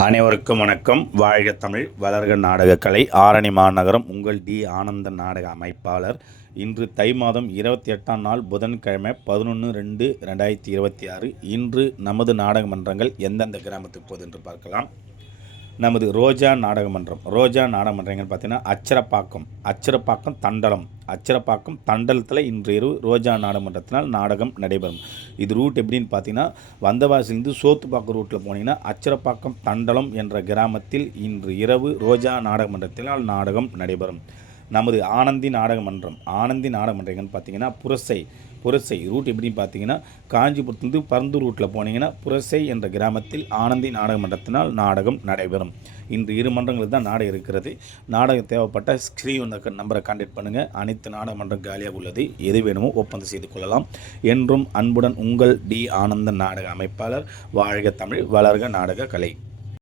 அனைவருக்கும் வணக்கம். வாழ்க தமிழ், வளர்க நாடகக்கலை. ஆரணி மாநகரம் உங்கள் டி. ஆனந்தன் நாடக அமைப்பாளர். இன்று தை மாதம் 28ஆம் நாள் புதன்கிழமை 11/2/2026. இன்று நமது நாடக மன்றங்கள் எந்தெந்த கிராமத்துக்கு போகுது என்று பார்க்கலாம். நமது ரோஜா நாடகமன்றம். ரோஜா நாடகமன்றங்கள் பார்த்திங்கன்னா அச்சரப்பாக்கம் தண்டலம் தண்டலத்தில் இன்று இரவு ரோஜா நாடகமன்றத்தினால் நாடகம் நடைபெறும். இது ரூட் எப்படின்னு பார்த்தீங்கன்னா, வந்தவாசிலிருந்து சோத்துப்பாக்கம் ரூட்டில் போனீங்கன்னா அச்சரப்பாக்கம் தண்டலம் என்ற கிராமத்தில் இன்று இரவு ரோஜா நாடகமன்றத்தினால் நாடகம் நடைபெறும். நமது ஆனந்தி நாடகமன்றங்கள்னு பார்த்தீங்கன்னா புரசை ரூட் எப்படின்னு பார்த்தீங்கன்னா, காஞ்சிபுரத்துலேருந்து பரந்தூர் ரூட்டில் போனீங்கன்னா புரசை என்ற கிராமத்தில் ஆனந்தி நாடக மன்றத்தினால் நாடகம் நடைபெறும். இன்று 2 மன்றங்களுக்கு தான் நாடகம் இருக்கிறது. நாடகம் தேவைப்பட்ட ஸ்க்ரீன் நம்பரை கான்டாக்ட் பண்ணுங்கள். அனைத்து நாடக மன்றம் காலியாக உள்ளது. எது வேணுமோ ஒப்பந்தம் செய்து கொள்ளலாம். என்றும் அன்புடன் உங்கள் டி. ஆனந்தன் நாடக அமைப்பாளர். வாழ்க தமிழ், வளர்க நாடக கலை.